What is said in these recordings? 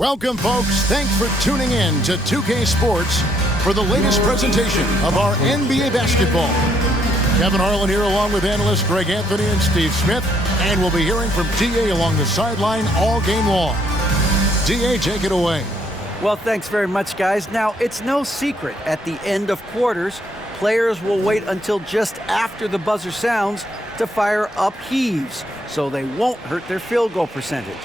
Welcome, folks. Thanks for tuning in to 2K Sports for the latest presentation of our NBA basketball. Kevin Harlan here along with analysts Greg Anthony and Steve Smith, and we'll be hearing from DA along the sideline all game long. DA, take it away. Well, thanks very much, guys. Now, it's no secret at the end of quarters, players will wait until just after the buzzer sounds to fire up heaves, so they won't hurt their field goal percentage.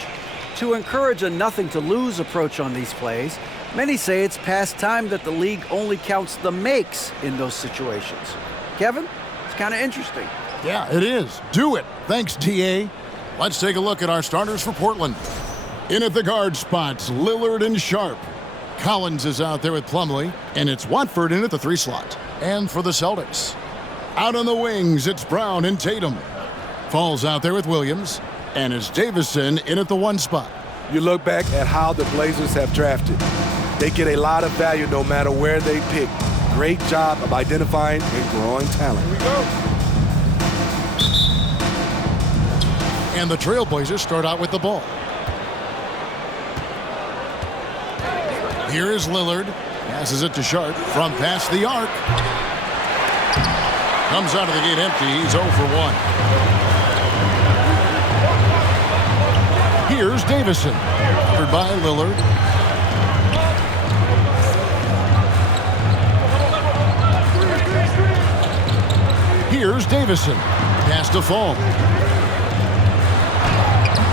To encourage a nothing-to-lose approach on these plays, many say it's past time that the league only counts the makes in those situations. Kevin, it's kind of interesting. Yeah, it is. Do it. Thanks, DA. Let's take a look at our starters for Portland. In at the guard spots, Lillard and Sharp. Collins is out there with Plumlee, and it's Watford in at the 3 slot. And for the Celtics, out on the wings, it's Brown and Tatum. Falls out there with Williams, and it's Davison in at the 1 spot. You look back at how the Blazers have drafted. They get a lot of value no matter where they pick. Great job of identifying and growing talent. Here we go. And the Trailblazers start out with the ball. Here is Lillard. Passes it to Sharp from past the arc. Comes out of the gate empty. He's 0 for 1. Here's Davison. Covered by Lillard. Here's Davison. Pass to Fall.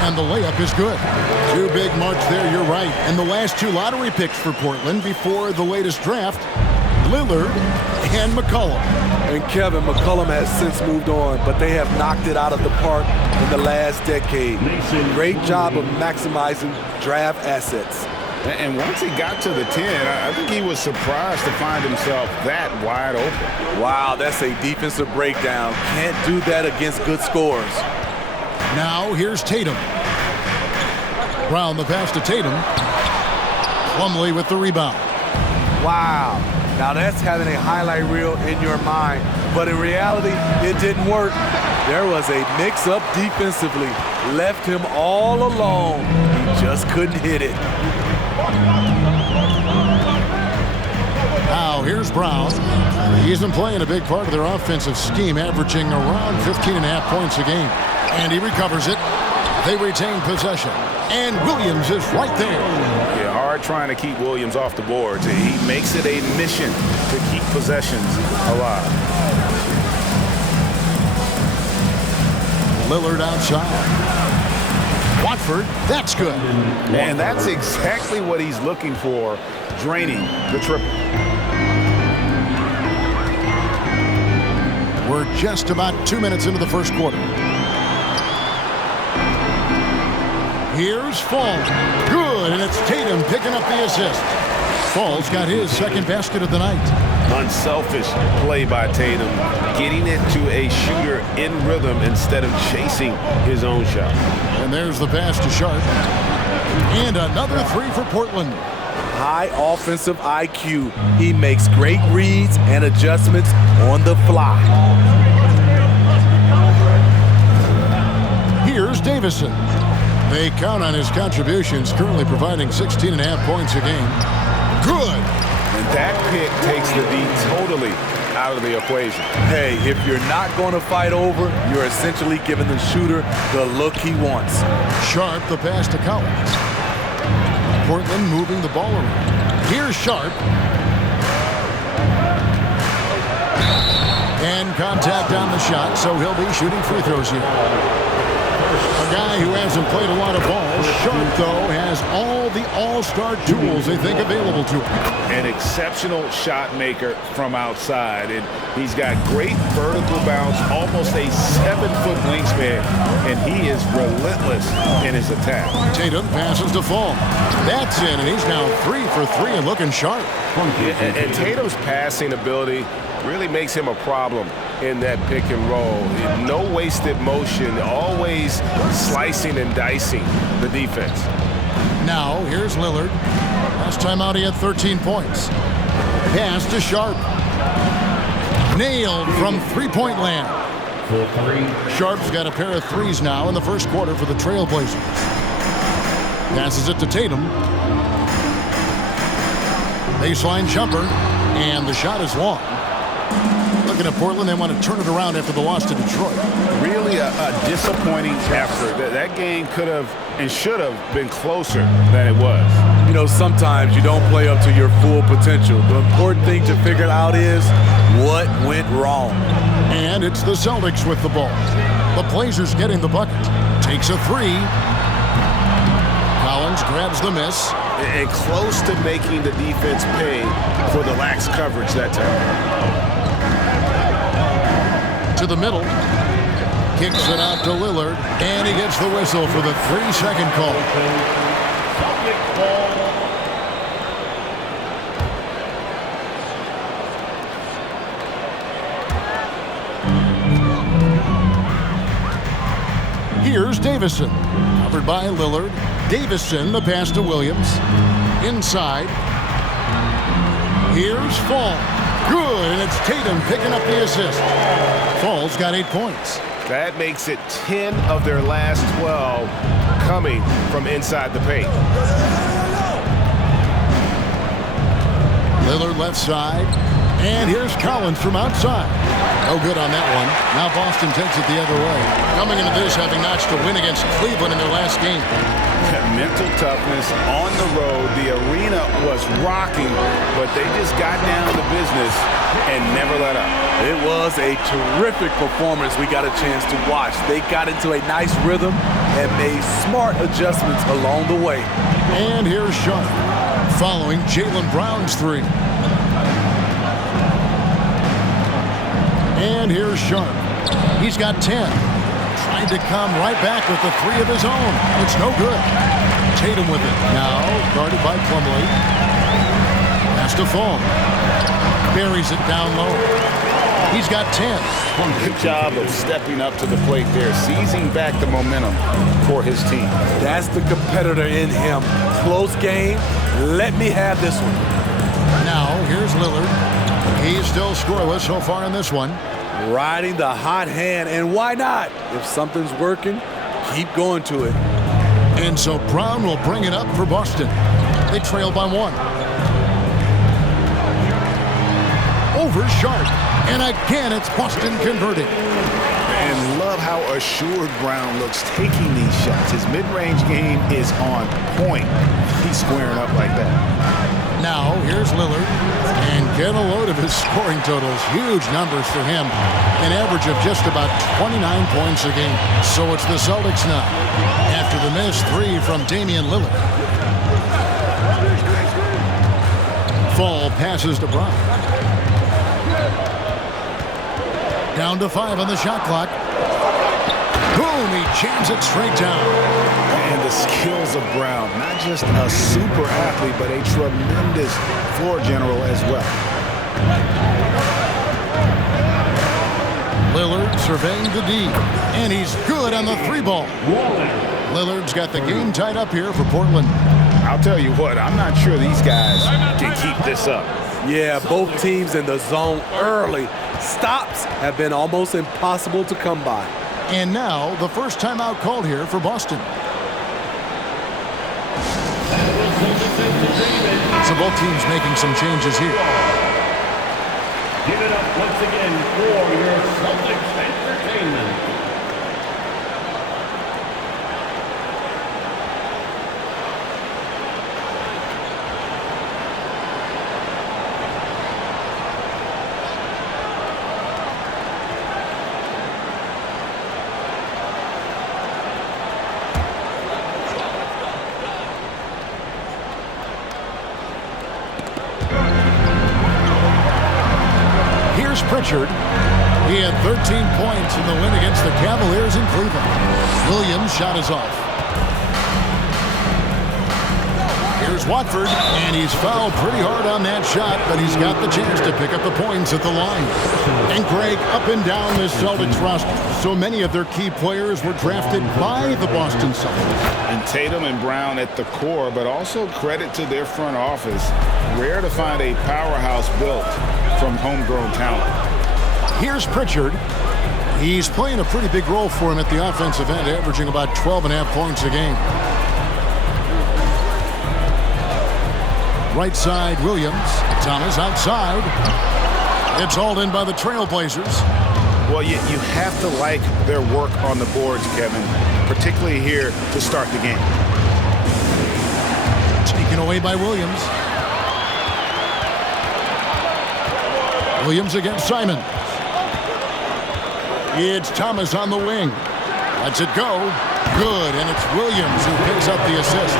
And the layup is good. 2 big marks there, you're right. And the last 2 lottery picks for Portland before the latest draft, Lillard and McCollum. And Kevin, McCollum has since moved on, but they have knocked it out of the park in the last decade. Great job of maximizing draft assets. And once he got to the 10, I think he was surprised to find himself that wide open. Wow, that's a defensive breakdown. Can't do that against good scores. Now here's Tatum. Brown the pass to Tatum. Plumlee with the rebound. Wow. Now that's having a highlight reel in your mind. But in reality, it didn't work. There was a mix-up defensively. Left him all alone. He just couldn't hit it. Now here's Brown. He's been playing a big part of their offensive scheme, averaging around 15.5 points a game. And he recovers it. They retain possession. And Williams is right there. Yeah, hard trying to keep Williams off the boards. He makes it a mission to keep possessions alive. Lillard outside. Watford, that's good. And that's exactly what he's looking for, draining the triple. We're just about 2 minutes into the first quarter. Here's Fall. Good, and it's Tatum picking up the assist. Fall's got his second basket of the night. Unselfish play by Tatum, getting it to a shooter in rhythm instead of chasing his own shot. And there's the pass to Sharp. And another 3 for Portland. High offensive IQ. He makes great reads and adjustments on the fly. Here's Davison. They count on his contributions, currently providing 16.5 points a game. Good. And that pick takes the D totally out of the equation. Hey, if you're not going to fight over, you're essentially giving the shooter the look he wants. Sharp the pass to Collins. Portland moving the ball around. Here's Sharp. And contact on the shot, so he'll be shooting free throws here. A guy who hasn't played a lot of ball. Sharp, though, has all the all-star tools they think available to him. An exceptional shot maker from outside, and he's got great vertical bounce, almost a 7-foot wingspan, and he is relentless in his attack. Tatum passes to Fall. That's in, and he's now 3 for 3 and looking sharp. And Tatum's passing ability really makes him a problem in that pick and roll. No wasted motion, always slicing and dicing the defense. Now, here's Lillard. Last time out, he had 13 points. Pass to Sharp. Nailed from three-point land. Sharp's got a pair of threes now in the first quarter for the Trailblazers. Passes it to Tatum. Baseline jumper, and the shot is long. Looking at Portland, they want to turn it around after the loss to Detroit. Really a disappointing effort. That game could have and should have been closer than it was. You know, sometimes you don't play up to your full potential. The important thing to figure out is what went wrong. And it's the Celtics with the ball. The Blazers getting the bucket. Takes a three. Collins grabs the miss. And close to making the defense pay for the lax coverage that time. To the middle. Kicks it out to Lillard. And he gets the whistle for the 3-second call. Here's Davison. Covered by Lillard. Davison, the pass to Williams. Inside. Here's Fall. Good, and it's Tatum picking up the assist. Fall's got 8 points. That makes it 10 of their last 12 coming from inside the paint. Lillard left side. And here's Collins from outside. No good on that one. Now Boston takes it the other way. Coming into this, having notched a win against Cleveland in their last game. Mental toughness on the road. The arena was rocking, but they just got down to business and never let up. It was a terrific performance we got a chance to watch. They got into a nice rhythm and made smart adjustments along the way. And here's Sharp following Jaylen Brown's three. And here's Sharp. He's got 10. Trying to come right back with the three of his own. It's no good. Tatum with it. Now guarded by Plumlee. Has to fall. Buries it down low. He's got 10. Good job of stepping up to the plate there, seizing back the momentum for his team. That's the competitor in him. Close game. Let me have this one. Now here's Lillard. He's still scoreless so far in this one. Riding the hot hand, and why not? If something's working, keep going to it. And so Brown will bring it up for Boston. They trail by 1. Over Sharp. And again, it's Boston converting. And love how assured Brown looks taking these shots. His mid-range game is on point. He's squaring up like that. Now, here's Lillard. And get a load of his scoring totals. Huge numbers for him. An average of just about 29 points a game. So it's the Celtics now. After the missed three from Damian Lillard. Fall passes to Brown. Down to 5 on the shot clock. Boom, he jams it straight down. And the skills of Brown, not just a super athlete, but a tremendous floor general as well. Lillard surveying the D, and he's good on the 3-ball. Lillard's got the game tied up here for Portland. I'll tell you what, I'm not sure these guys can keep this up. Yeah, both teams in the zone early. Stops have been almost impossible to come by. And now the first timeout called here for Boston. So both teams making some changes here. Give it up once again for your Celtics entertainment. Pritchard. He had 13 points in the win against the Cavaliers in Cleveland. Williams' shot is off. Here's Watford, and he's fouled pretty hard on that shot, but he's got the chance to pick up the points at the line. And Greg, up and down this Celtics roster, so many of their key players were drafted by the Boston Celtics. And Tatum and Brown at the core, but also credit to their front office. Rare to find a powerhouse built from homegrown talent. Here's Pritchard. He's playing a pretty big role for him at the offensive end, averaging about 12.5 points a game. Right side, Williams. Thomas outside. It's hauled in by the Trailblazers. Well, you have to like their work on the boards, Kevin, particularly here to start the game. Taken away by Williams. Williams against Simon. It's Thomas on the wing. Lets it go. Good, and it's Williams who picks up the assist.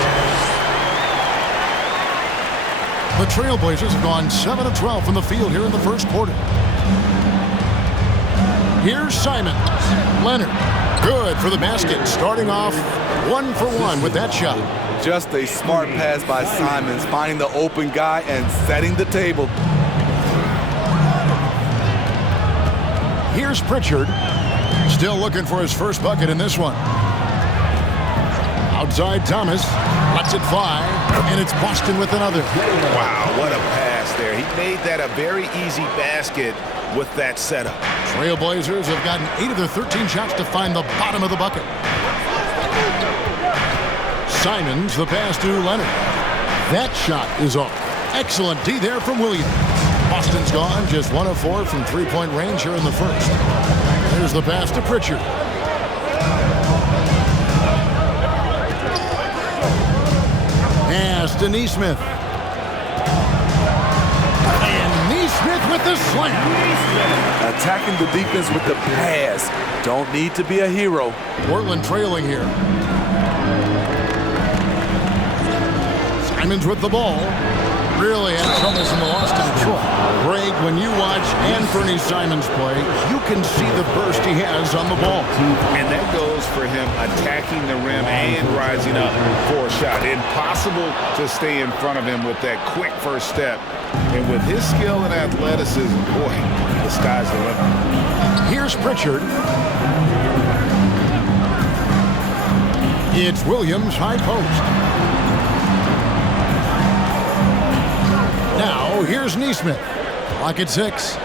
The Trailblazers have gone 7 of 12 from the field here in the first quarter. Here's Simon. Leonard. Good for the basket. Starting off 1 for 1 with that shot. Just a smart pass by Simons, finding the open guy and setting the table. Here's Pritchard. Still looking for his first bucket in this one. Outside Thomas. Lets it fly. And it's Boston with another. Wow, what a pass there. He made that a very easy basket with that setup. Trailblazers have gotten 8 of their 13 shots to find the bottom of the bucket. Simons, the pass to Leonard. That shot is off. Excellent D there from Williams. Boston's gone just 1 of 4 from three-point range here in the first. There's the pass to Pritchard. Pass to Neesmith. And Neesmith with the slam. Attacking the defense with the pass. Don't need to be a hero. Portland trailing here. Simons with the ball. Really had troubles in the loss to Detroit. Greg, when you watch Anthony Simons play, you can see the burst he has on the ball. And that goes for him attacking the rim and rising up for a shot. Impossible to stay in front of him with that quick first step. And with his skill and athleticism, boy, the sky's the limit. Here's Pritchard. It's Williams, high post. Now, here's Neesmith. Clock at 6. A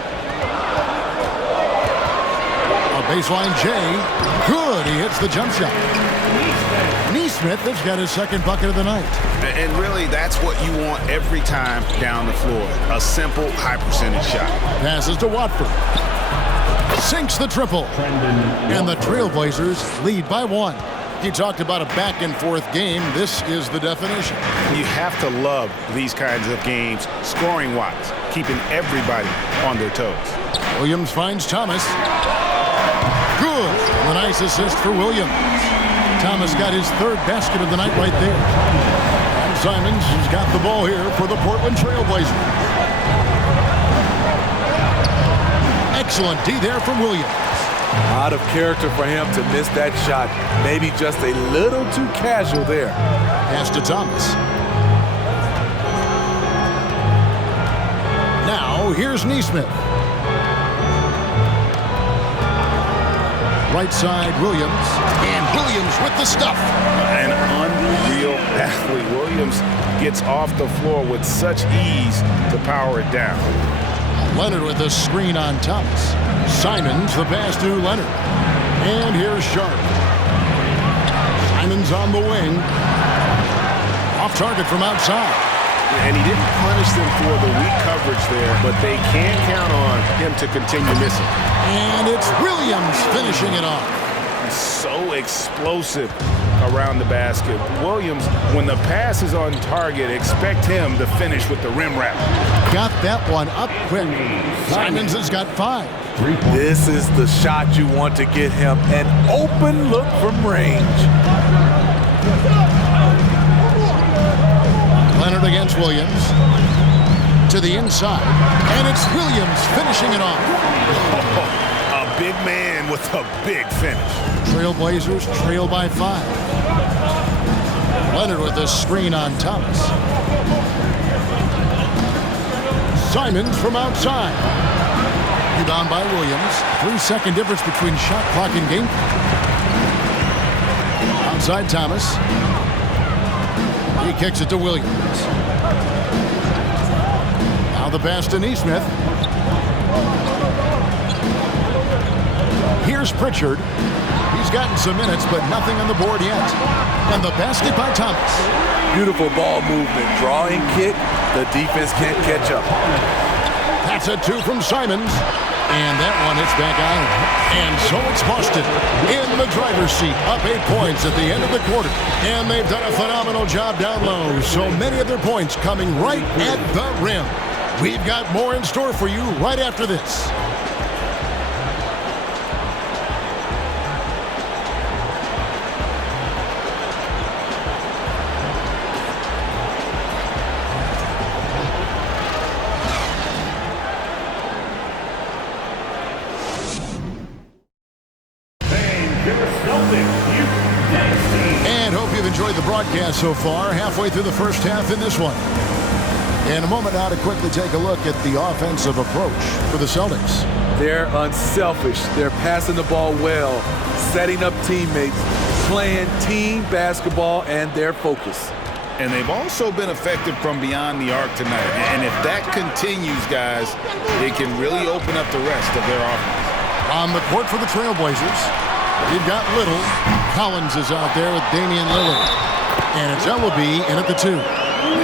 baseline J. Good. He hits the jump shot. Neesmith has got his second bucket of the night. And really, that's what you want every time down the floor. A simple, high-percentage shot. Passes to Watford. Sinks the triple. And the Trailblazers lead by 1. You talked about a back-and-forth game. This is the definition. You have to love these kinds of games, scoring-wise, keeping everybody on their toes. Williams finds Thomas. Good. A nice assist for Williams. Thomas got his third basket of the night right there. And Simons has got the ball here for the Portland Trailblazers. Excellent D there from Williams. Out of character for him to miss that shot. Maybe just a little too casual there. Pass to Thomas. Now, here's Neesmith. Right side, Williams. And Williams with the stuff. An unreal athlete. Williams gets off the floor with such ease to power it down. Leonard with a screen on Thomas. Simons, the pass to Leonard. And here's Sharp. Simons on the wing. Off target from outside. And he didn't punish them for the weak coverage there, but they can't count on him to continue missing. And it's Williams finishing it off. So explosive around the basket. Williams, when the pass is on target, expect him to finish with the rim wrap. Got that one up quick. Simons has got 5. This is the shot you want to get him. An open look from range. Leonard against Williams. To the inside. And it's Williams finishing it off. A big man with a big finish. Trailblazers trail by 5. Leonard with a screen on Thomas. Simons from outside. Rebound by Williams. 3-second difference between shot clock and game clock. Outside Thomas. He kicks it to Williams. Now the pass to Neesmith. Here's Pritchard. He's gotten some minutes, but nothing on the board yet. And the basket by Thomas. Beautiful ball movement. Draw and kick. The defense can't catch up. That's a 2 from Simons. And that one hits back out. And so it's Boston in the driver's seat, up 8 points at the end of the quarter. And they've done a phenomenal job down low. So many of their points coming right at the rim. We've got more in store for you right after this. And hope you've enjoyed the broadcast so far, halfway through the first half in this one. In a moment now to quickly take a look at the offensive approach for the Celtics. They're unselfish. They're passing the ball well, setting up teammates, playing team basketball, and their focus. And they've also been effective from beyond the arc tonight. And if that continues, guys, it can really open up the rest of their offense. On the court for the Trailblazers, you've got Little. Collins is out there with Damian Lillard. And it's Ellaby in at the 2.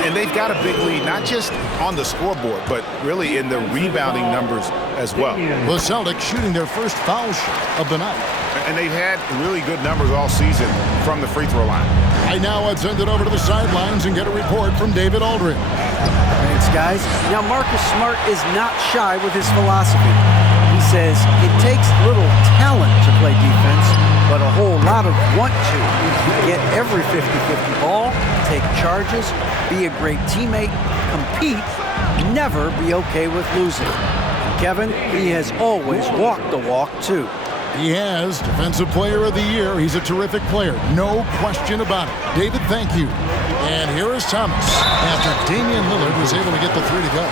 And they've got a big lead, not just on the scoreboard, but really in the rebounding numbers as well. The Celtics shooting their first foul shot of the night. And they've had really good numbers all season from the free throw line. Right now, let's send it over to the sidelines and get a report from David Aldridge. Thanks, guys. Now, Marcus Smart is not shy with his philosophy. He says it takes little talent to play defense, but a whole lot of want to. Get every 50-50 ball, take charges, be a great teammate, compete, never be okay with losing. And Kevin, he has always walked the walk, too. He has Defensive Player of the Year. He's a terrific player. No question about it. David, thank you. And here is Thomas after Damian Lillard was able to get the 3 to go.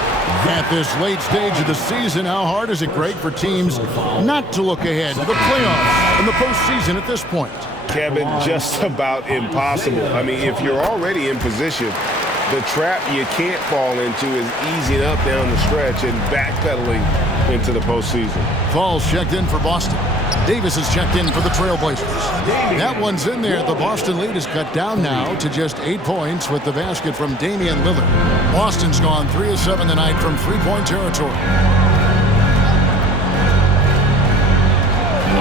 At this late stage of the season, how hard is it, Greg, for teams not to look ahead to the playoffs and the postseason at this point? Kevin, just about impossible. I mean, if you're already in position, the trap you can't fall into is easing up down the stretch and backpedaling into the postseason. Falls checked in for Boston. Davis is checked in for the Trailblazers. That one's in there. The Boston lead is cut down now to just 8 points with the basket from Damian Lillard. Boston's gone 3 of 7 tonight from three-point territory.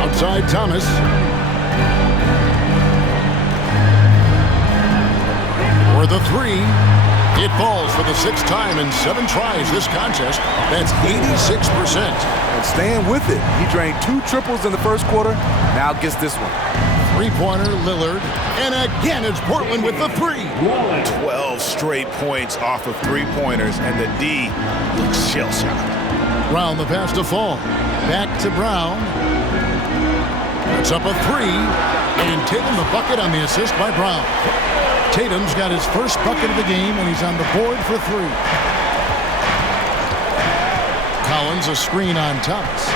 Outside Thomas. For the 3. It falls for the 6th time in 7 tries this contest. That's 86%. And staying with it. He drained 2 triples in the first quarter. Now gets this one. Three-pointer, Lillard. And again, it's Portland with the 3. 12 straight points off of 3-pointers, and the D looks shell-shocked. Brown the pass to Fall. Back to Brown. It's up a 3. And Tatum the bucket on the assist by Brown. Tatum's got his first bucket of the game, and he's on the board for 3. Collins a screen on Thomas.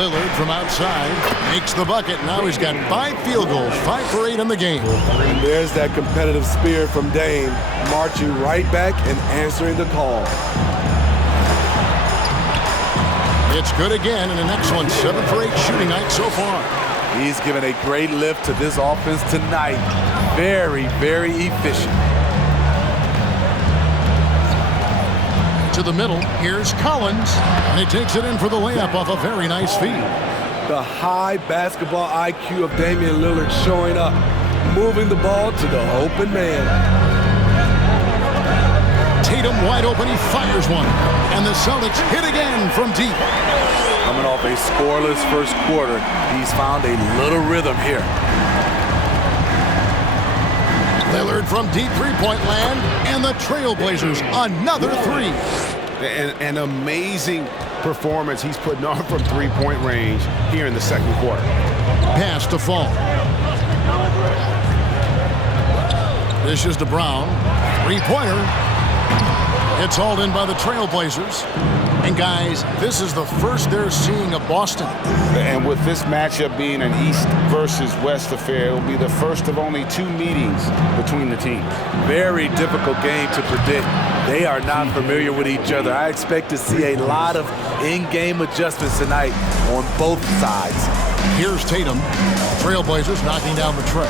Lillard from outside makes the bucket. Now he's got 5 field goals, 5 for 8 in the game. And there's that competitive spirit from Dame, marching right back and answering the call. It's good again, and the next one, 7 for 8 shooting night so far. He's given a great lift to this offense tonight. Very, very efficient. To the middle, here's Collins, and he takes it in for the layup off a very nice feed. The high basketball IQ of Damian Lillard showing up, moving the ball to the open man. Tatum wide open, he fires one, and the Celtics hit again from deep. Coming off a scoreless first quarter, he's found a little rhythm here. Lillard from deep three-point land, and the Trailblazers another 3. An amazing performance he's putting on from three-point range here in the second quarter. Pass to Fall. This is to Brown. Three-pointer. It's hauled in by the Trailblazers. And guys, this is the first they're seeing of Boston. And with this matchup being an East versus West affair, it'll be the first of only 2 meetings between the teams. Very difficult game to predict. They are not familiar with each other. I expect to see a lot of in-game adjustments tonight on both sides. Here's Tatum. Trailblazers knocking down the tray.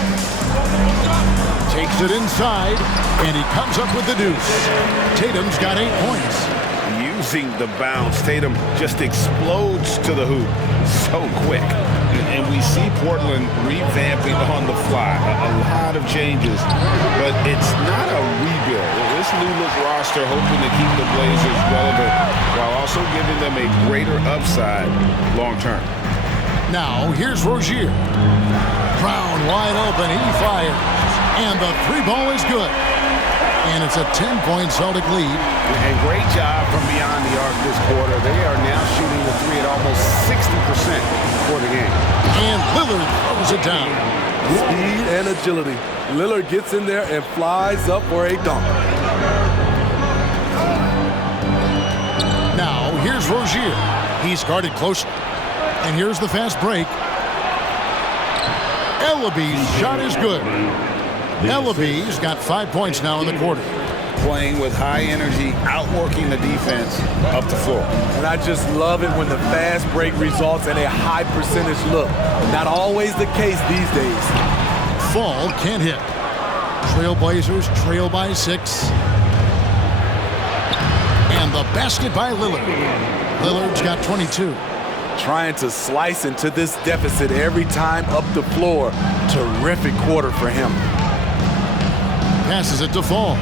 Takes it inside, and he comes up with the deuce. Tatum's got 8 points. Using the bounce, Tatum just explodes to the hoop so quick. And we see Portland revamping on the fly. A lot of changes, but it's not a rebuild. This new look roster hoping to keep the Blazers relevant while also giving them a greater upside long term. Now, here's Rozier. Brown wide open, he fires. And the 3 ball is good. And it's a 10-point Celtic lead. And great job from beyond the arc this quarter. They are now shooting the 3 at almost 60% for the game. And Lillard throws it down. Speed and agility. Lillard gets in there and flies up for a dunk. Now, here's Rozier. He's guarded closely. And here's the fast break. Ellaby's shot is good. Ellaby's got 5 points now in the quarter. Playing with high energy, outworking the defense up the floor. And I just love it when the fast break results in a high percentage look. Not always the case these days. Fall can't hit. Trailblazers trail by 6. And the basket by Lillard. Lillard's got 22. Trying to slice into this deficit every time up the floor. Terrific quarter for him. Passes it to Fall.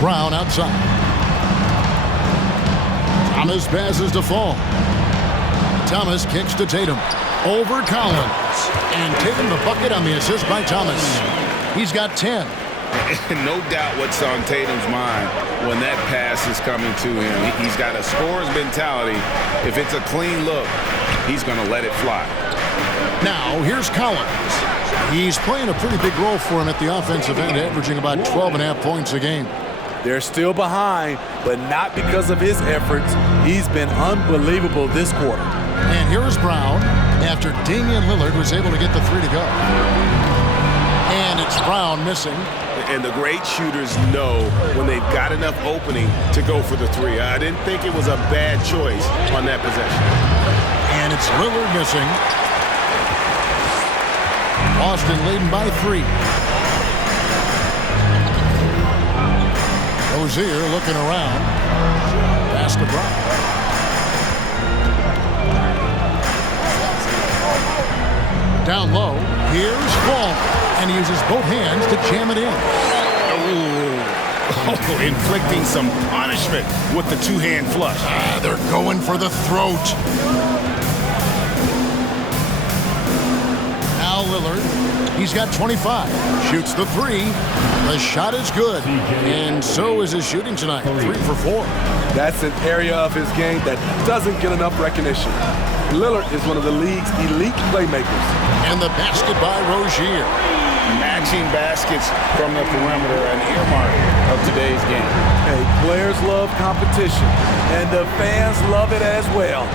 Brown outside. Thomas passes to Fall. Thomas kicks to Tatum. Over Collins. And Tatum the bucket on the assist by Thomas. He's got 10. No doubt what's on Tatum's mind when that pass is coming to him. He's got a scorer's mentality. If it's a clean look, he's going to let it fly. Now, here's Collins. He's playing a pretty big role for him at the offensive end, averaging about 12.5 points a game. They're still behind, but not because of his efforts. He's been unbelievable this quarter. And here's Brown after Damian Lillard was able to get the 3 to go. And it's Brown missing. And the great shooters know when they've got enough opening to go for the 3. I didn't think it was a bad choice on that possession. And it's Lillard missing. Boston leading by 3. Rozier looking around. Pass to Brown. Down low, here's Fall. And he uses both hands to jam it in. Oh, inflicting some punishment with the 2-hand flush. They're going for the throat. Now Lillard, he's got 25. Shoots the 3. The shot is good. And so is his shooting tonight. 3 for 4. That's an area of his game that doesn't get enough recognition. Lillard is one of the league's elite playmakers. And the basket by Rozier. Matching baskets from the perimeter, an earmark of today's game. Hey, players love competition, and the fans love it as well.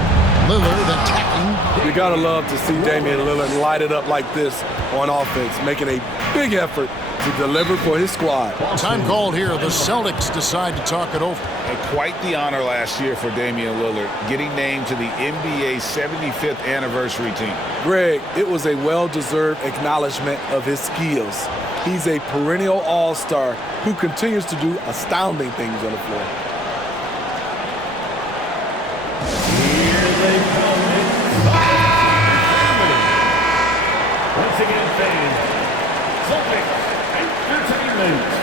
Lillard attacking. You gotta love to see Damian Lillard light it up like this on offense, making a big effort to deliver for his squad. Time called here. The Celtics decide to talk it over. And quite the honor last year for Damian Lillard, getting named to the NBA 75th anniversary team. Greg, it was a well-deserved acknowledgement of his skills. He's a perennial all-star who continues to do astounding things on the floor. Here they come. Once again, fans, Celtics Entertainment.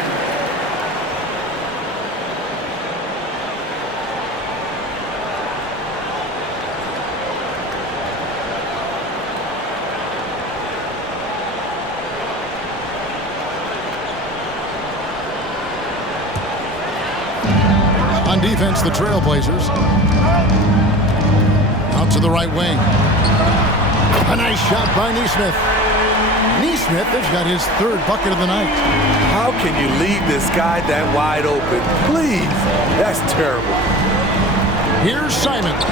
On defense, the Trailblazers. Out to the right wing. A nice shot by Nesmith. Nesmith has got his 3rd bucket of the night. How can you leave this guy that wide open? Please, that's terrible. Here's Simons.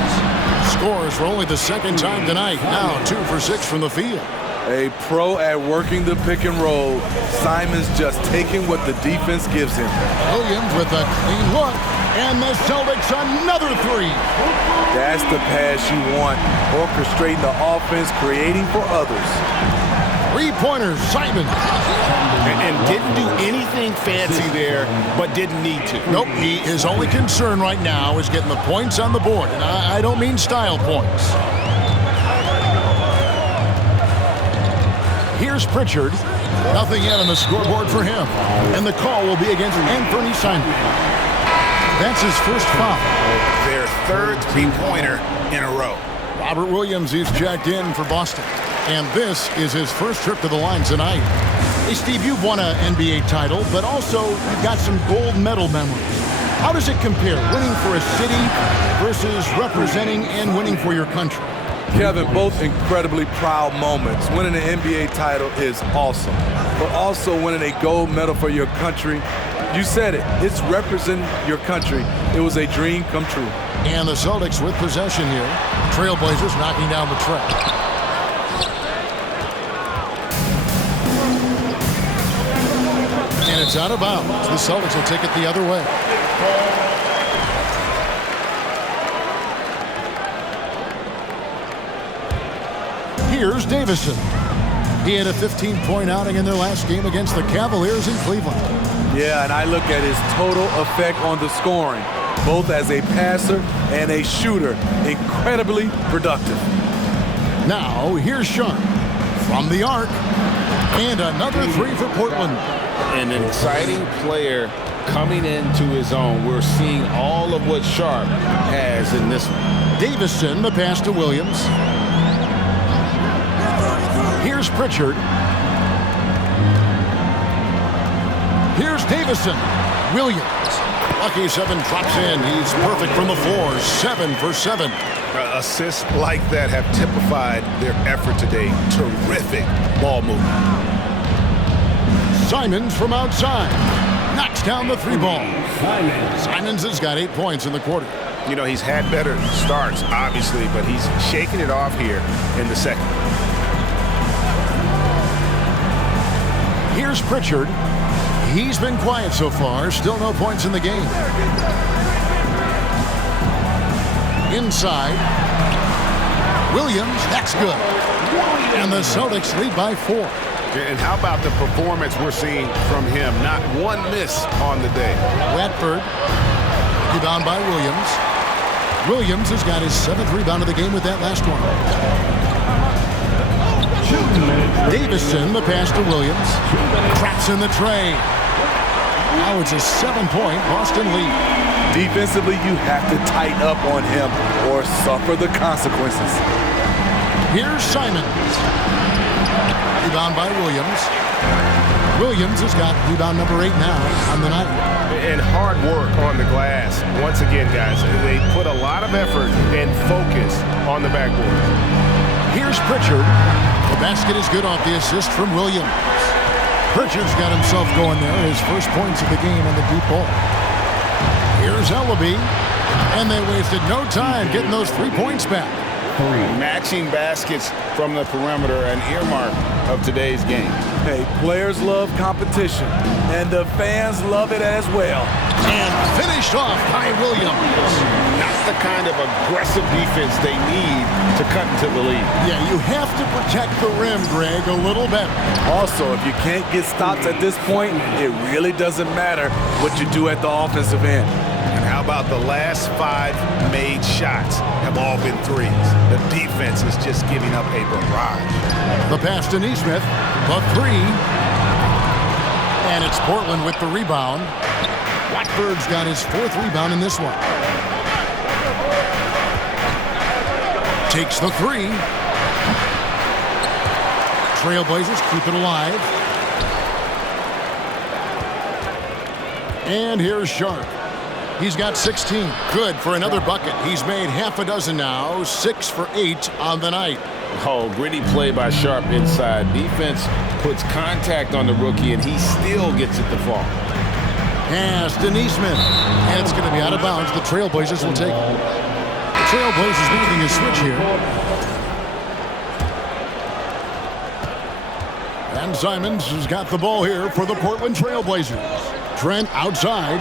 Scores for only the 2nd time tonight. Now 2 for 6 from the field. A pro at working the pick and roll. Simon's just taking what the defense gives him. Williams with a clean look, and the Celtics another three. That's the pass you want. Orchestrating the offense, creating for others. Three-pointers, Simon. And didn't do anything fancy there, but didn't need to. Nope, his only concern right now is getting the points on the board, and I don't mean style points. Here's Pritchard. Nothing yet on the scoreboard for him. And the call will be against Anthony Simon. That's his first foul. Their third three-pointer in a row. Robert Williams is checked in for Boston. And this is his first trip to the line tonight. Hey, Steve, you've won an NBA title, but also you've got some gold medal memories. How does it compare, winning for a city versus representing and winning for your country? Kevin, both incredibly proud moments. Winning an NBA title is awesome, but also winning a gold medal for your country, you said it, it's representing your country. It was a dream come true. And the Celtics with possession here. Trailblazers knocking down the track. And it's out of bounds. The Celtics will take it the other way. Here's Davison. He had a 15-point outing in their last game against the Cavaliers in Cleveland. Yeah, and I look at his total effect on the scoring, both as a passer and a shooter. Incredibly productive. Now, here's Sharp from the arc. And another three for Portland. An exciting player coming into his own. We're seeing all of what Sharp has in this one. Davison, the pass to Williams. Here's Pritchard. Here's Davison. Williams. Lucky 7 drops in. He's perfect from the floor. 7 for 7. Assists like that have typified their effort today. Terrific ball movement. Simons from outside. Knocks down the three ball. Simons has got 8 points in the quarter. You know, he's had better starts, obviously, but he's shaking it off here in the second. Here's Pritchard. He's been quiet so far. Still no points in the game. Inside. Williams, that's good. And the Celtics lead by 4. And how about the performance we're seeing from him? Not one miss on the day. Watford. Rebound by Williams. Williams has got his 7th rebound of the game with that last one. Davison, the pass to Williams. Cracks in the tray. Now it's a 7-point Boston lead. Defensively, you have to tighten up on him or suffer the consequences. Here's Simons. Rebound by Williams. Williams has got rebound number 8 now on the night. And hard work on the glass. Once again, guys, they put a lot of effort and focus on the backboard. Here's Pritchard. The basket is good off the assist from Williams. Pritchard's got himself going there. His first points of the game on the deep ball. Here's Ellaby. And they wasted no time getting those 3 points back. Matching baskets from the perimeter, an earmark of today's game. Hey, players love competition, and the fans love it as well. And finished off by Williams. Not the kind of aggressive defense they need to cut into the lead. Yeah, you have to protect the rim, Greg, a little better. Also, if you can't get stops at this point, it really doesn't matter what you do at the offensive end. And how about the last 5 made shots have all been threes? The defense is just giving up a barrage. The pass to Nesmith, the 3. And it's Portland with the rebound. Watford's got his 4th rebound in this one. Takes the 3. Trailblazers keep it alive. And here's Sharp. He's got 16. Good for another bucket. He's made half a dozen now. 6 for 8 on the night. Oh, gritty play by Sharp inside. Defense puts contact on the rookie, and he still gets it to fall. Pass to Nesmith. And it's going to be out of bounds. The Trailblazers will take it. The Trailblazers making a switch here. And Simons has got the ball here for the Portland Trail Blazers. Trent outside.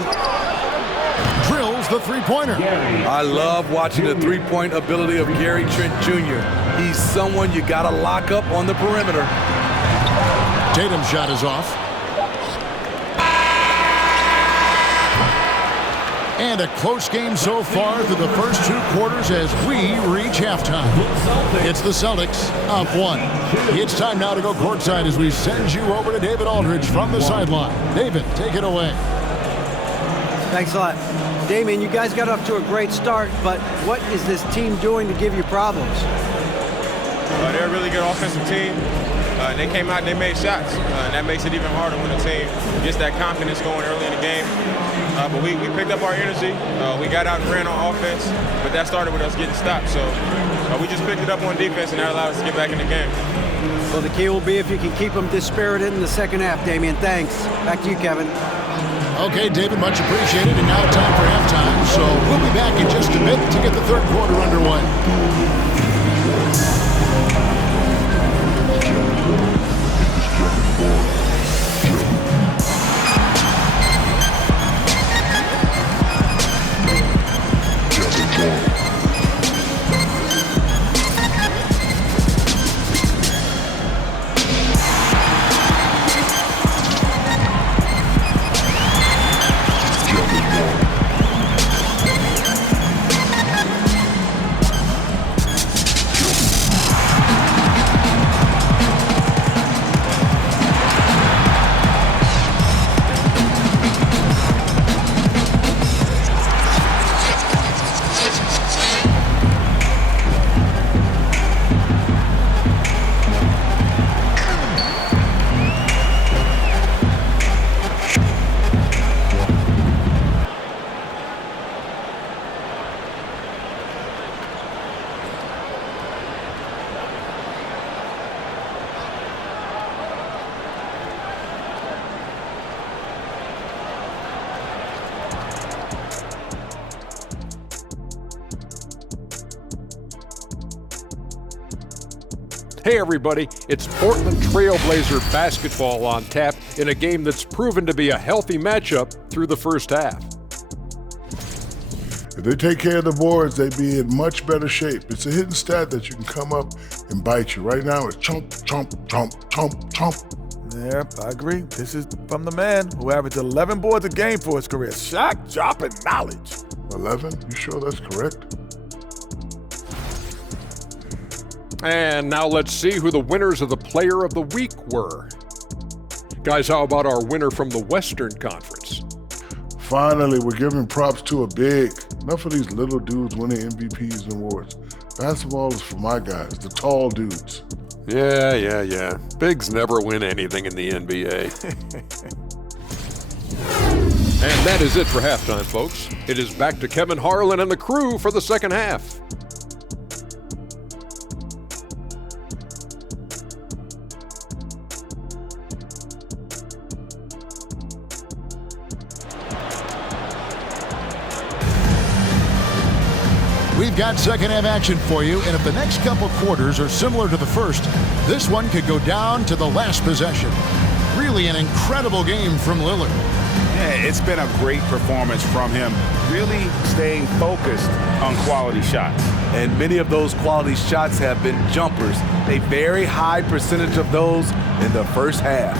Drills the three-pointer. I love watching the three-point ability of Gary Trent Jr. He's someone you got to lock up on the perimeter. Tatum's shot is off. And a close game so far through the first 2 quarters as we reach halftime. It's the Celtics up 1. It's time now to go courtside as we send you over to David Aldridge from the sideline. David, take it away. Thanks a lot. Damian, you guys got off to a great start, but what is this team doing to give you problems? They're a really good offensive team. They came out and they made shots, and that makes it even harder when the team gets that confidence going early in the game. But we picked up our energy. We got out and ran on offense, but that started with us getting stopped. So we just picked it up on defense, and that allowed us to get back in the game. Well, the key will be if you can keep them dispirited in the second half, Damian. Thanks. Back to you, Kevin. Okay, David, much appreciated. And now time for halftime. So we'll be back in just a bit to get the third quarter underway. Hey everybody, it's Portland Trail Blazer basketball on tap in a game that's proven to be a healthy matchup through the first half. If they take care of the boards, they'd be in much better shape. It's a hidden stat that you can come up and bite you. Right now it's chomp, chomp, chomp, chomp, chomp. Yep, I agree. This is from the man who averaged 11 boards a game for his career. Shot, drop, and knowledge. 11? You sure that's correct? And now let's see who the winners of the Player of the Week were. Guys, how about our winner from the Western Conference? Finally, we're giving props to a big. Enough of these little dudes winning MVPs and awards. Basketball is for my guys, the tall dudes. Yeah. Bigs never win anything in the NBA. And that is it for halftime, folks. It is back to Kevin Harlan and the crew for the second half. We've got second half action for you, and if the next couple quarters are similar to the first, this one could go down to the last possession. Really an incredible game from Lillard. Yeah, it's been a great performance from him, really staying focused on quality shots. And many of those quality shots have been jumpers. A very high percentage of those in the first half.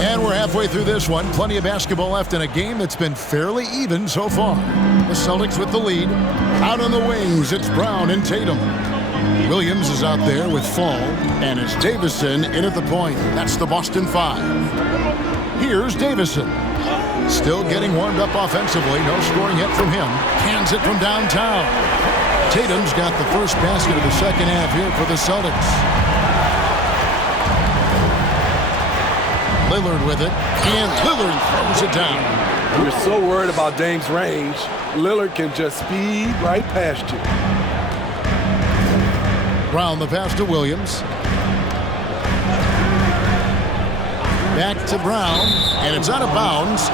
And we're halfway through this one. Plenty of basketball left in a game that's been fairly even so far. The Celtics with the lead. Out on the wings, it's Brown and Tatum. Williams is out there with Fall, and it's Davison in at the point. That's the Boston Five. Here's Davison. Still getting warmed up offensively. No scoring yet from him. Hands it from downtown. Tatum's got the first basket of the second half here for the Celtics. Lillard with it, and Lillard throws it down. You're so worried about Dame's range, Lillard can just speed right past you. Brown the pass to Williams. Back to Brown, and it's out of bounds.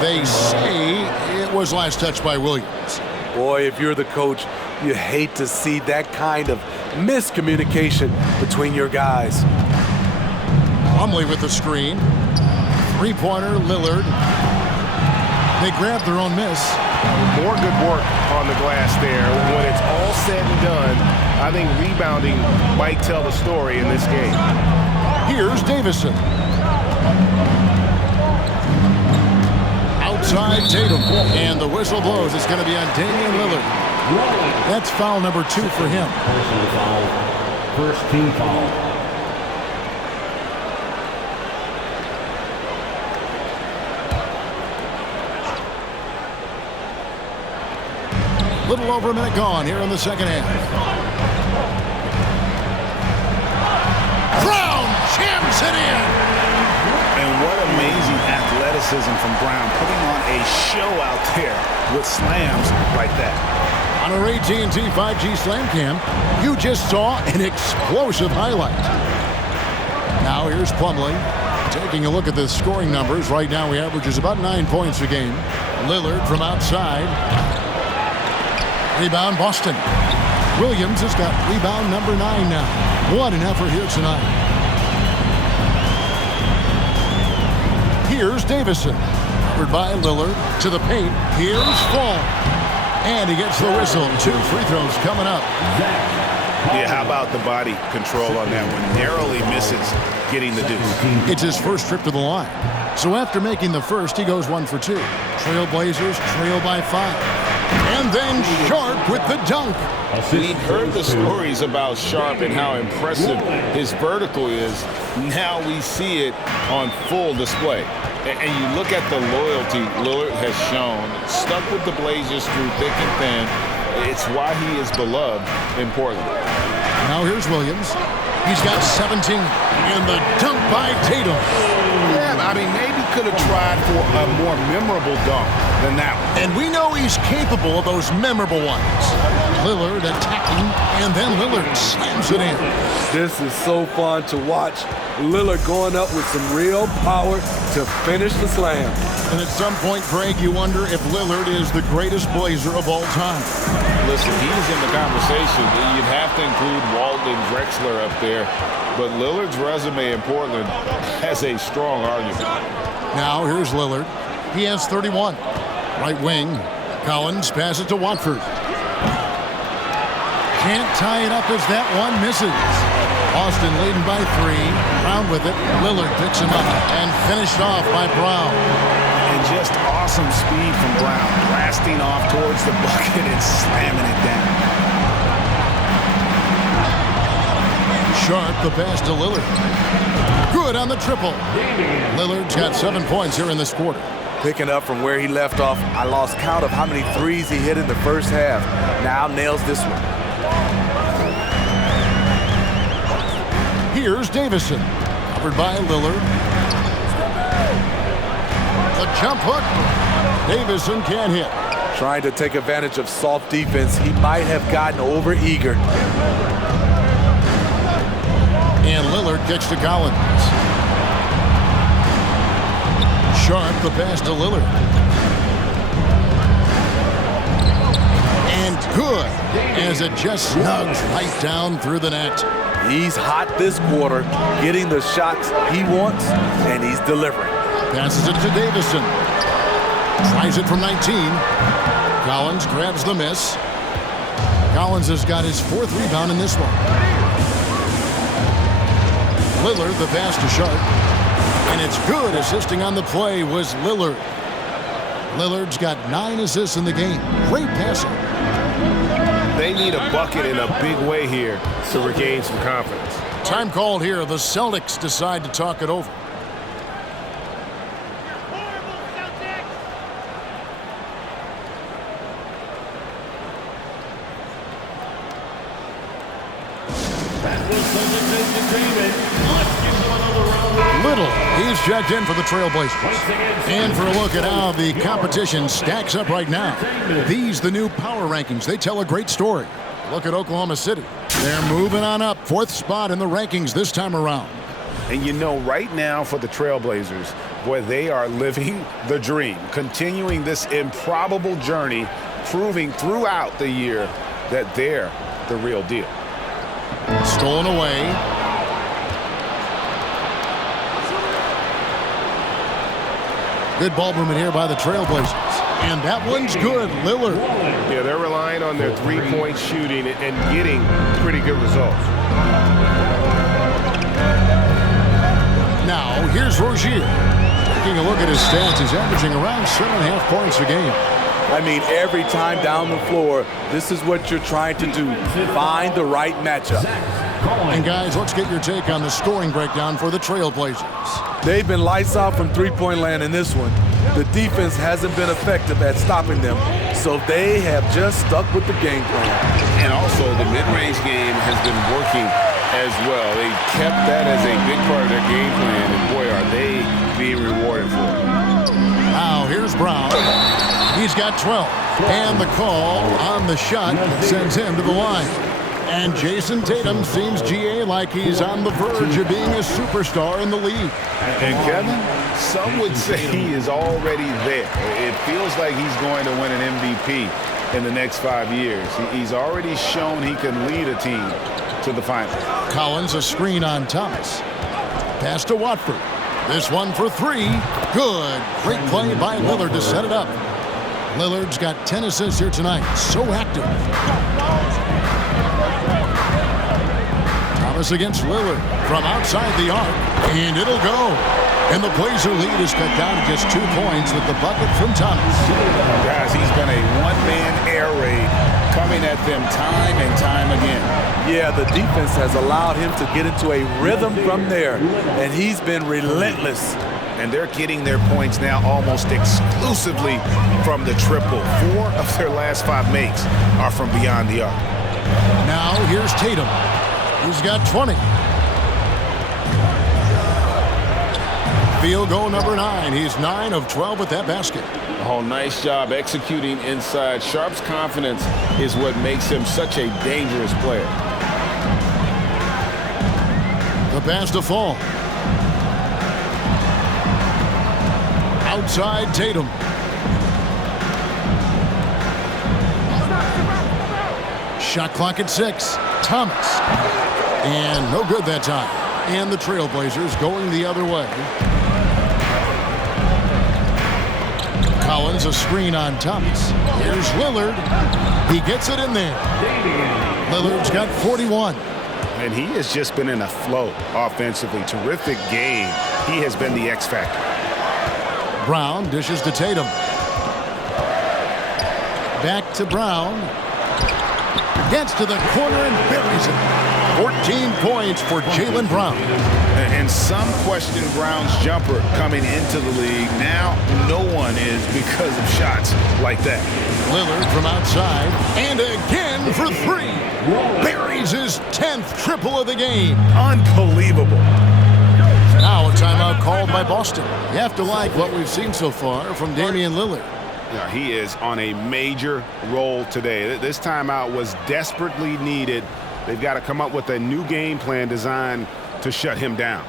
They say it was last touched by Williams. Boy, if you're the coach, you hate to see that kind of miscommunication between your guys. Plumlee with the screen. Three-pointer, Lillard. They grab their own miss. More good work on the glass there. When it's all said and done, I think rebounding might tell the story in this game. Here's Davison. Outside Tatum. And the whistle blows. It's going to be on Damian Lillard. That's foul number 2 for him. Personal foul. First team foul. Little over a minute gone here in the second half. Brown jams it in. And what amazing athleticism from Brown, putting on a show out there with slams like that. On our AT&T 5G Slam Cam, you just saw an explosive highlight. Now here's Plumlee. Taking a look at the scoring numbers. Right now he averages about 9 points a game. Lillard from outside. Rebound, Boston. Williams has got rebound number 9 now. What an effort here tonight. Here's Davison. Covered by Lillard to the paint. Here's Fall. And he gets the whistle. 2 free throws coming up. Yeah, how about the body control on that one? Narrowly misses getting the deuce. It's his first trip to the line. So after making the first, he goes 1 for 2. Trailblazers trail by 5. And then Sharp with the dunk. We heard the stories about Sharp and how impressive his vertical is. Now we see it on full display. And you look at the loyalty Lillard has shown. Stuck with the Blazers through thick and thin. It's why he is beloved in Portland. Now here's Williams. He's got 17. And the dunk by Tatum. Yeah, I mean, maybe could have tried for a more memorable dunk than that one. And we know he's capable of those memorable ones. Lillard attacking, and then Lillard slams it in. This is so fun to watch. Lillard going up with some real power to finish the slam. And at some point, Greg, you wonder if Lillard is the greatest Blazer of all time. Listen, he's in the conversation. You'd have to include Walton Drexler up there. But Lillard's resume in Portland has a strong argument. Now here's Lillard. He has 31. Right wing. Collins passes to Watford. Can't tie it up as that one misses. Austin leading by 3. Brown with it. Lillard picks him up and finished off by Brown. And just awesome speed from Brown. Blasting off towards the bucket and slamming it down. Sharp the pass to Lillard. Good on the triple. Lillard's got 7 points here in this quarter. Picking up from where he left off, I lost count of how many threes he hit in the first half. Now nails this one. Here's Davison. Covered by Lillard. The jump hook. Davison can't hit. Trying to take advantage of soft defense. He might have gotten over-eager. And Lillard kicks to Collins. Sharp the pass to Lillard. And good as it just snugs right down through the net. He's hot this quarter, getting the shots he wants, and he's delivering. Passes it to Davison. Tries it from 19. Collins grabs the miss. Collins has got his 4th rebound in this one. Lillard the pass to Sharp. And it's good. Assisting on the play was Lillard. Lillard's got 9 assists in the game. Great passing. They need a bucket in a big way here to regain some confidence. Time called here. The Celtics decide to talk it over. Little, he's checked in for the Trailblazers. And for a look at how the competition stacks up right now. These, the new power rankings, they tell a great story. Look at Oklahoma City. They're moving on up, 4th spot in the rankings this time around. And you know, right now for the Trailblazers, boy, they are living the dream, continuing this improbable journey proving throughout the year that they're the real deal. Stolen away. Good ball movement here by the Trailblazers. And that one's good. Lillard. Yeah, they're relying on their three-point shooting and getting pretty good results. Now, here's Rozier. Taking a look at his stats, he's averaging around 7.5 points a game. I mean, every time down the floor, this is what you're trying to do. Find the right matchup. And guys, let's get your take on the scoring breakdown for the Trailblazers. They've been lights out from three-point land in this one. The defense hasn't been effective at stopping them, so they have just stuck with the game plan. And also, the mid-range game has been working as well. They kept that as a big part of their game plan, and boy, are they being rewarded for it. Now, here's Brown. He's got 12. And the call on the shot that sends him to the line. And Jayson Tatum seems, GA, like he's on the verge of being a superstar in the league. And Kevin, some would say he is already there. It feels like he's going to win an MVP in the next 5 years. He's already shown he can lead a team to the finals. Collins, a screen on Thomas. Pass to Watford. This one for three. Good. Great play by Lillard to set it up. Lillard's got 10 assists here tonight. So active. Thomas against Lillard from outside the arc. And it'll go. And the Blazer lead is cut down to just 2 points with the bucket from Thomas. Guys, he's been a one-man air raid coming at them time and time again. Yeah, the defense has allowed him to get into a rhythm from there, and he's been relentless. And they're getting their points now almost exclusively from the triple. 4 of their last 5 makes are from beyond the arc. Now here's Tatum. He's got 20. Field goal number 9. He's 9 of 12 with that basket. Oh, nice job executing inside. Sharp's confidence is what makes him such a dangerous player. The pass to Fall. Outside Tatum. Shot clock at 6. Thomas. And no good that time. And the Trailblazers going the other way. Collins, a screen on Thomas. Here's Lillard. He gets it in there. Lillard's got 41. And he has just been in a flow offensively. Terrific game. He has been the X factor. Brown dishes to Tatum. Back to Brown. Gets to the corner and buries it. 14 points for Jaylen Brown. And some question Brown's jumper coming into the league. Now no one is because of shots like that. Lillard from outside. And again for 3. Buries his 10th triple of the game. Unbelievable. Now a timeout called by Boston. You have to like what we've seen so far from Damian Lillard. Yeah, he is on a major roll today. This timeout was desperately needed. They've got to come up with a new game plan designed to shut him down.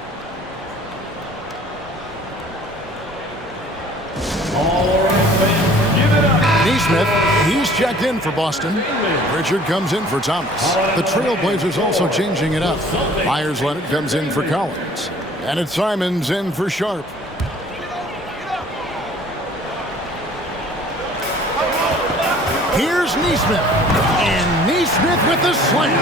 Neesmith, he's checked in for Boston. Richard comes in for Thomas. The Trailblazers also changing it up. Myers-Leonard comes in for Collins. And it's Simons in for Sharp. Here's Neesmith. And Neesmith with the slam.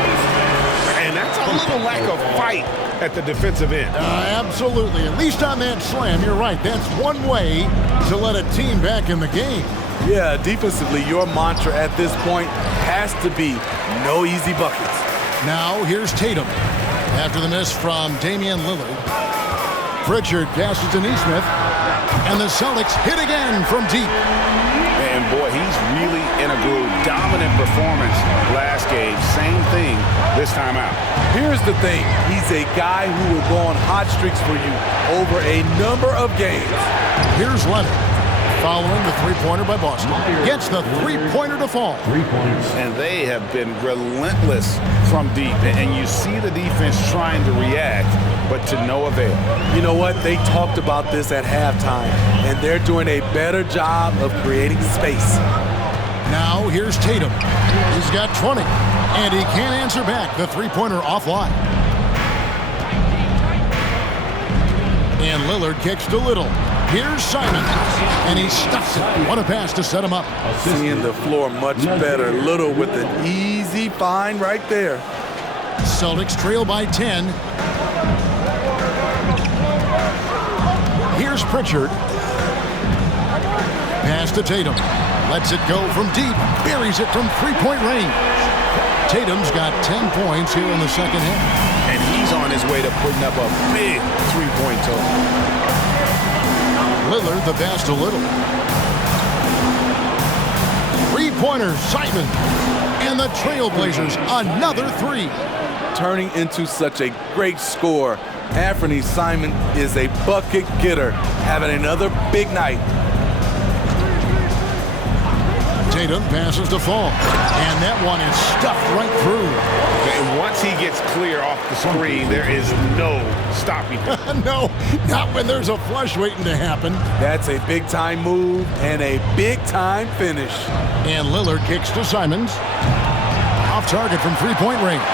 And that's a little lack of fight at the defensive end. Absolutely. At least on that slam, you're right. That's one way to let a team back in the game. Yeah, defensively, your mantra at this point has to be no easy buckets. Now here's Tatum. After the miss from Damian Lillard. Pritchard passes to Neesmith. And the Celtics hit again from deep. And boy, he's really in a groove. Dominant performance last game. Same thing this time out. Here's the thing. He's a guy who will go on hot streaks for you over a number of games. Here's Leonard. Following the three-pointer by Boston. Gets the three-pointer to fall. 3 points. And they have been relentless from deep. And you see the defense trying to react, but to no avail. You know what? They talked about this at halftime, and they're doing a better job of creating space. Now here's Tatum. He's got 20, and he can't answer back. The three-pointer offline. And Lillard kicks to Little. Here's Simon, and he stuffs it. What a pass to set him up. Seeing the floor much better. Little with an easy find right there. Celtics trail by 10. Here's Pritchard. Pass to Tatum. Lets it go from deep. Buries it from three-point range. Tatum's got 10 points here in the second half. And he's on his way to putting up a big three-point total. Lillard the pass to Little. Three-pointer, Simon. And the Trailblazers, another three. Turning into such a great score. Anthony Simon is a bucket getter, having another big night. Tatum passes to Fall, and that one is stuffed right through. And once he gets clear off the screen, there is no stopping him. No, not when there's a flush waiting to happen. That's a big-time move and a big-time finish. And Lillard kicks to Simons. Off target from three-point range.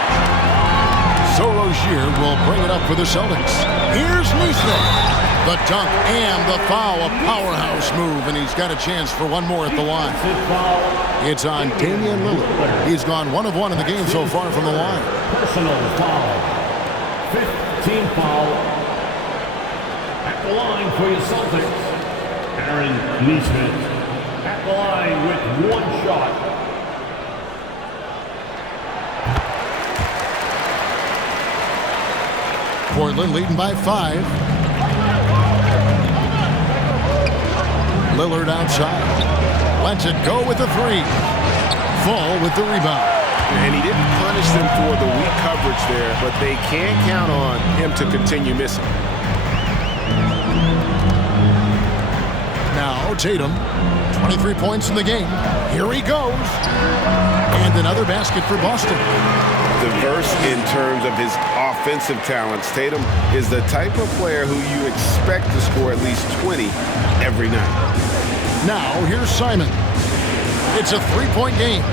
So Rozier will bring it up for the Celtics. Here's Neesmith. The dunk and the foul, a powerhouse move, and he's got a chance for one more at the line. It's on Damian Lillard. He's gone 1 of 1 in the game so far from the line. Personal foul. 15th foul. At the line for your Celtics, Aaron Neesmith. At the line with one shot. Portland leading by 5. Lillard outside. Lets it go with the three. Fall with the rebound. And he didn't punish them for the weak coverage there, but they can't count on him to continue missing. Now Tatum, 23 points in the game. Here he goes. And another basket for Boston. Diverse in terms of his offensive talents. Tatum is the type of player who you expect to score at least 20 every night. Now here's Simon. It's a three-point game.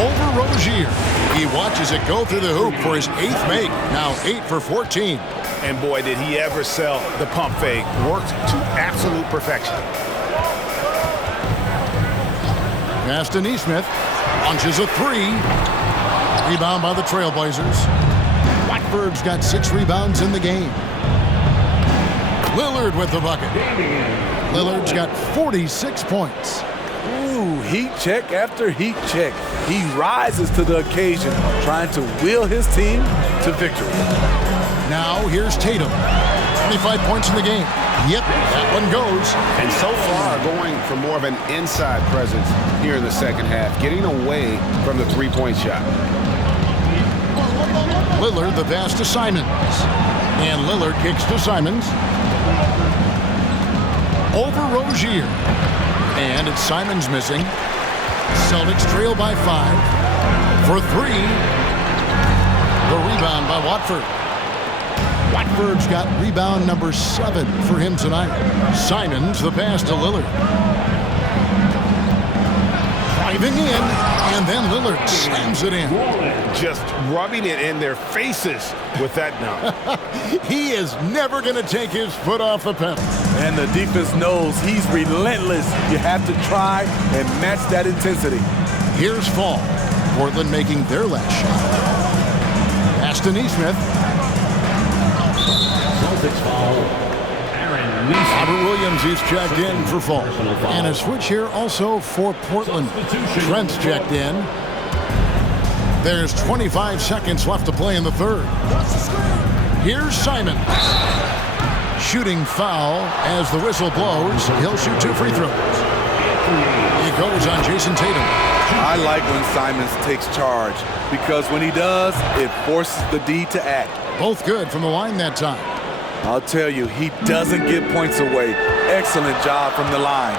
Over Rozier. He watches it go through the hoop for his 8th make. Now 8 for 14. And boy, did he ever sell the pump fake. Worked to absolute perfection. Pass to Neesmith. Launches a three. Rebound by the Trailblazers. Watford's got 6 rebounds in the game. Lillard with the bucket. Lillard's got 46 points. Ooh, heat check after heat check. He rises to the occasion, trying to wheel his team to victory. Now here's Tatum. 25 points in the game. Yep, that one goes. And so far, going for more of an inside presence here in the second half, getting away from the three-point shot. Lillard the pass to Simons. And Lillard kicks to Simons. Over Rozier. And it's Simons missing. Celtics trail by 5. For 3. The rebound by Watford. Watford's got rebound number 7 for him tonight. Simons the pass to Lillard. Driving in, and then Lillard slams it in. Just rubbing it in their faces with that dunk. He is never going to take his foot off the pedal. And the defense knows he's relentless. You have to try and match that intensity. Here's Fall. Portland making their last shot. Pass to Neesmith. Celtics foul. Robert Williams, he's checked in for Fall. And a switch here also for Portland. Trent's checked in. There's 25 seconds left to play in the third. Here's Simon. Shooting foul as the whistle blows. He'll shoot 2 free throws. It goes on Jayson Tatum. I like when Simons takes charge because when he does, it forces the D to act. Both good from the line that time. I'll tell you, he doesn't give points away. Excellent job from the line.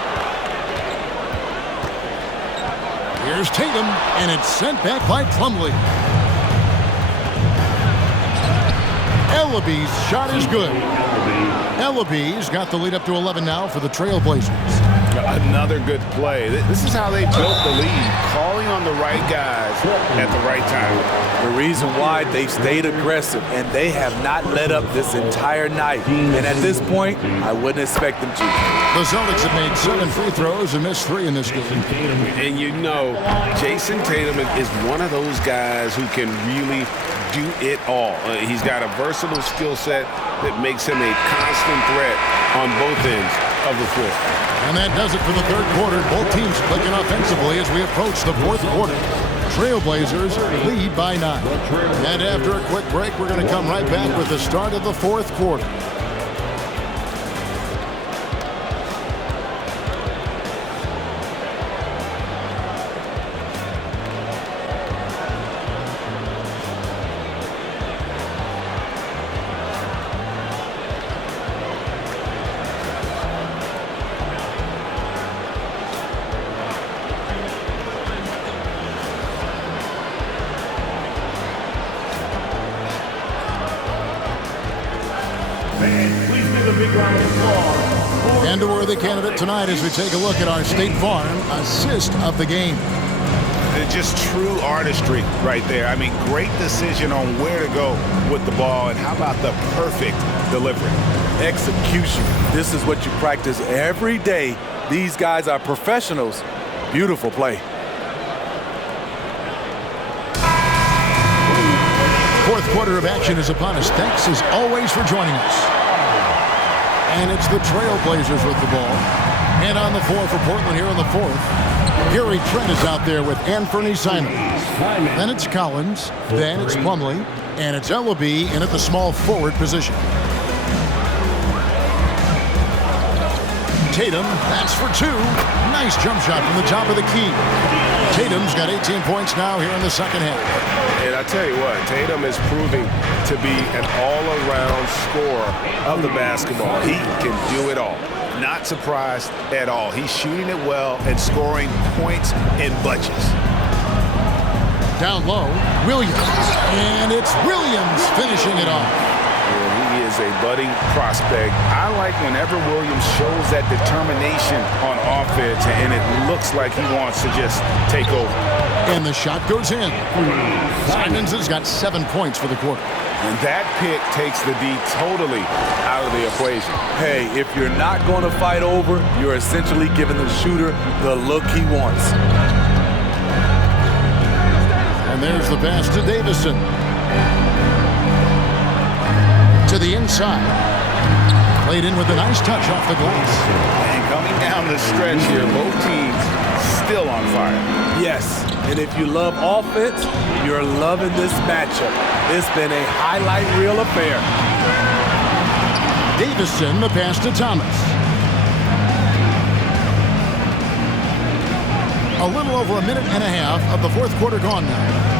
Here's Tatum, and it's sent back by Plumlee. Ellaby's shot is good. Ellaby's got the lead up to 11 now for the Trailblazers. Another good play. This is how they built the lead, calling on the right guys at the right time. The reason why they stayed aggressive, and they have not let up this entire night. And at this point, I wouldn't expect them to. The Celtics have made 7 free throws and missed 3 in this game. And you know, Jayson Tatum is one of those guys who can really do it all. He's got a versatile skill set that makes him a constant threat on both ends of the floor. And that does it for the third quarter. Both teams clicking offensively as we approach the fourth quarter. Trailblazers lead by 9. And after a quick break, we're going to come right back with the start of the fourth quarter. And a worthy candidate tonight as we take a look at our State Farm assist of the game. Just true artistry right there. I mean, great decision on where to go with the ball, and how about the perfect delivery? Execution. This is what you practice every day. These guys are professionals. Beautiful play. Fourth quarter of action is upon us. Thanks as always for joining us. And it's the Trailblazers with the ball. And on the floor for Portland here in the fourth. Gary Trent is out there with Anthony Simons. Then it's Collins. Then it's Plumlee. And it's Ellaby in at the small forward position. Tatum, that's for 2. Nice jump shot from the top of the key. Tatum's got 18 points now here in the second half. And I tell you what, Tatum is proving to be an all-around scorer of the basketball. He can do it all. Not surprised at all. He's shooting it well and scoring points in bunches. Down low, Williams. And it's Williams finishing it off. He is a budding prospect. I like whenever Williams shows that determination on offense and it looks like he wants to just take over. And the shot goes in. Simons has got 7 points for the quarter. And that pick takes the D totally out of the equation. Hey, if you're not going to fight over, you're essentially giving the shooter the look he wants. And there's the pass to Davison. To the inside. Played in with a nice touch off the glass. And coming down the stretch here, both teams still on fire. Yes, and if you love offense, you're loving this matchup. It's been a highlight reel affair. Davison, the pass to Thomas. A little over a minute and a half of the fourth quarter gone now.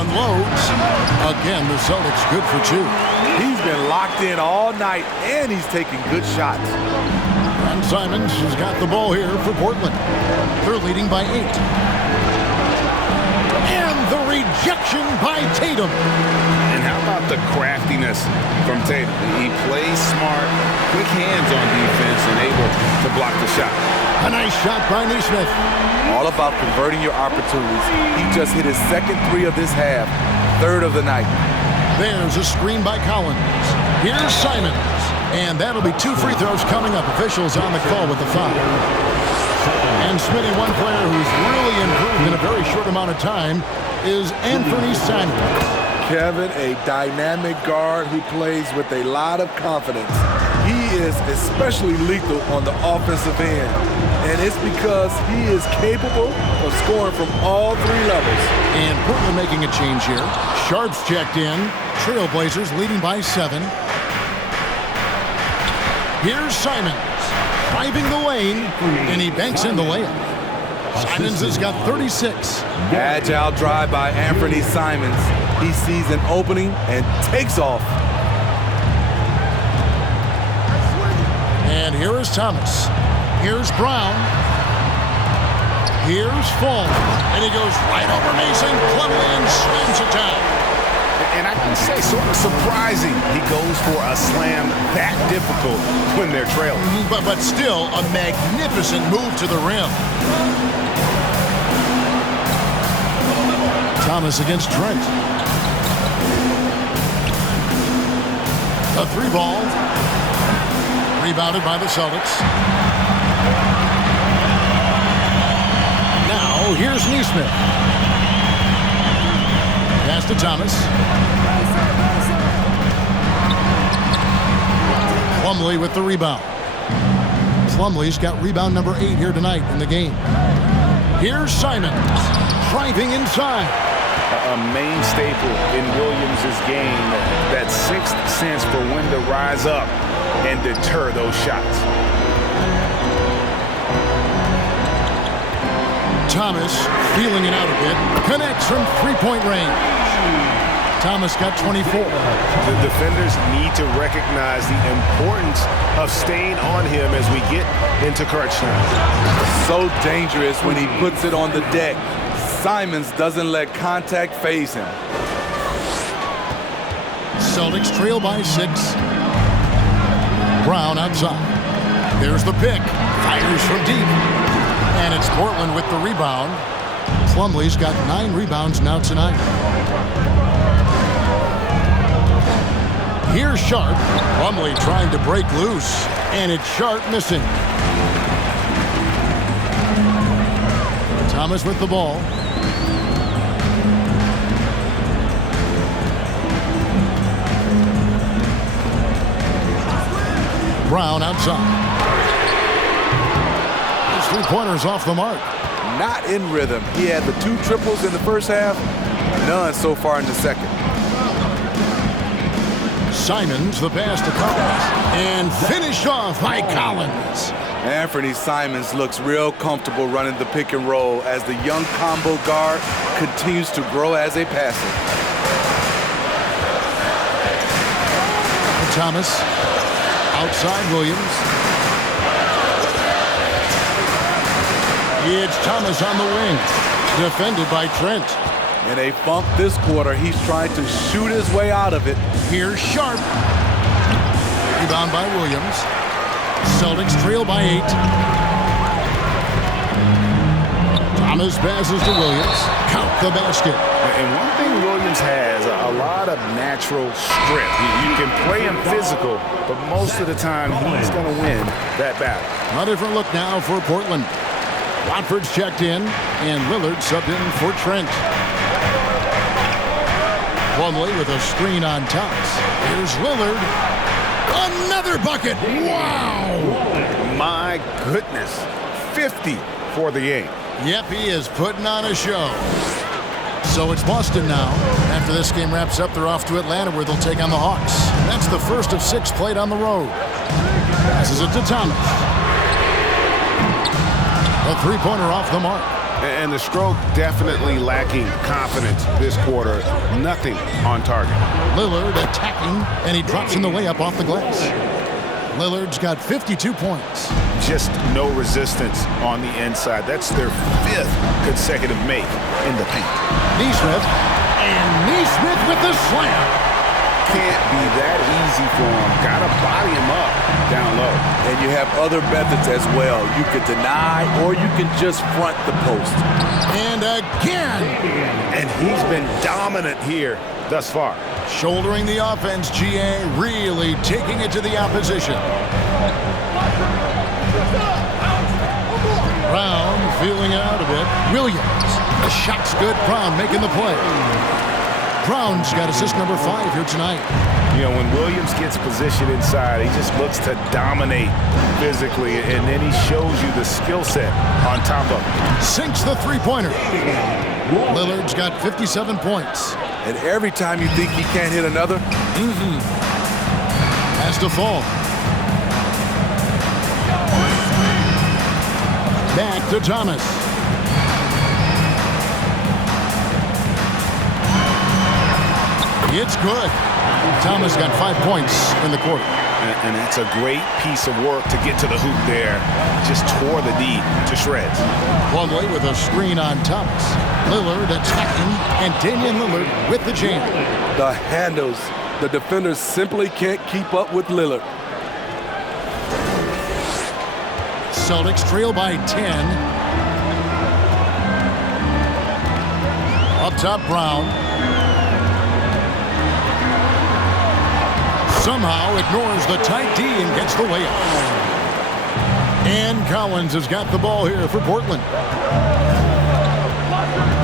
Unloads. Again, the Celtics good for 2. He's been locked in all night, and he's taking good shots. And Simons has got the ball here for Portland. They're leading by 8. And the rejection by Tatum. And how about the craftiness from Tatum? He plays smart, quick hands on defense, and able to block the shot. A nice shot by Nesmith. All about converting your opportunities. He just hit his second 3 of this half, 3rd of the night. There's a screen by Collins. Here's Simons. And that'll be 2 free throws coming up. Officials on the call with the foul. And Smitty, one player who's really improved in a very short amount of time is Anthony Simons. Kevin, a dynamic guard who plays with a lot of confidence. He is especially lethal on the offensive end. And it's because he is capable of scoring from all 3 levels. And Portland making a change here. Sharp's checked in. Trailblazers leading by 7. Here's Simons, driving the lane, and he banks in the layup. Simons has got 36. Agile drive by Anthony Simons. He sees an opening and takes off. And here is Thomas. Here's Brown. Here's Fall. And he goes right over Mason. Plumlee and slams it down. And I can say sort of surprising. He goes for a slam that difficult when they're trailing. But still a magnificent move to the rim. Thomas against Trent. A 3-ball. Rebounded by the Celtics. Now here's Neesmith. Pass to Thomas. Plumlee with the rebound. Plumlee's got rebound number 8 here tonight in the game. Here's Simons driving inside. A main staple in Williams' game, that sixth sense for when to rise up and deter those shots. Thomas feeling it out a bit. Connects from three-point range. Thomas got 24. The defenders need to recognize the importance of staying on him as we get into crunch time. So dangerous when he puts it on the deck. Simons doesn't let contact phase him. Celtics trail by 6. Brown outside. There's the pick. Fires from deep. And it's Portland with the rebound. Plumlee's got 9 rebounds now tonight. Here's Sharp. Plumlee trying to break loose. And it's Sharp missing. Thomas with the ball. Brown outside. His three-pointers off the mark. Not in rhythm. He had the 2 triples in the first half, none so far in the second. Simons, the pass to Collins, and finished off by Collins. Anthony Simons looks real comfortable running the pick and roll as the young combo guard continues to grow as a passer. Thomas, outside Williams. It's Thomas on the wing, defended by Trent. In a funk this quarter, he's trying to shoot his way out of it. Here's Sharp. Rebound by Williams. Celtics trail by 8. Thomas passes to Williams. Count the basket. And one thing Williams has, a lot of natural strength. You can play him physical, but most of the time he's going to win that battle. A different look now for Portland. Watford's checked in, and Lillard subbed in for Trent. Plumlee with a screen on Thomas. Here's Lillard. Another bucket. Wow. My goodness. 50 for the game. Yep, he is putting on a show. So it's Boston now. After this game wraps up, they're off to Atlanta where they'll take on the Hawks. That's the first of 6 played on the road. Passes it to Thomas. A three-pointer off the mark. And the stroke definitely lacking confidence this quarter. Nothing on target. Lillard attacking, and he drops in the layup off the glass. Lillard's got 52 points. Just no resistance on the inside. That's their 5th consecutive make in the paint. Neesmith, and Neesmith with the slam. Can't be that easy for him. Gotta body him up down low. And you have other methods as well. You can deny or you can just front the post. And again. And he's been dominant here thus far. Shouldering the offense, GA, really taking it to the opposition. Brown feeling it out a bit. Williams, the shot's good. Brown making the play. Brown's got assist number 5 here tonight. You know, when Williams gets positioned inside, he just looks to dominate physically, and then he shows you the skill set on top of it. Sinks the three-pointer. Lillard's got 57 points. And every time you think he can't hit another, has to fall. Back to Thomas. It's good. Thomas got 5 points in the quarter. And that's a great piece of work to get to the hoop there. Just tore the D to shreds. Plumlee with a screen on Thomas. Lillard attacking, and Damian Lillard with the jam. The handles. The defenders simply can't keep up with Lillard. Celtics trail by 10. Up top, Brown. Somehow ignores the tight D and gets the layup. And Collins has got the ball here for Portland.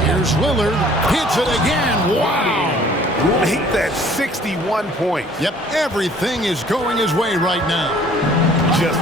Here's Lillard. Hits it again. Wow. Make that 61 points. Yep, everything is going his way right now. Just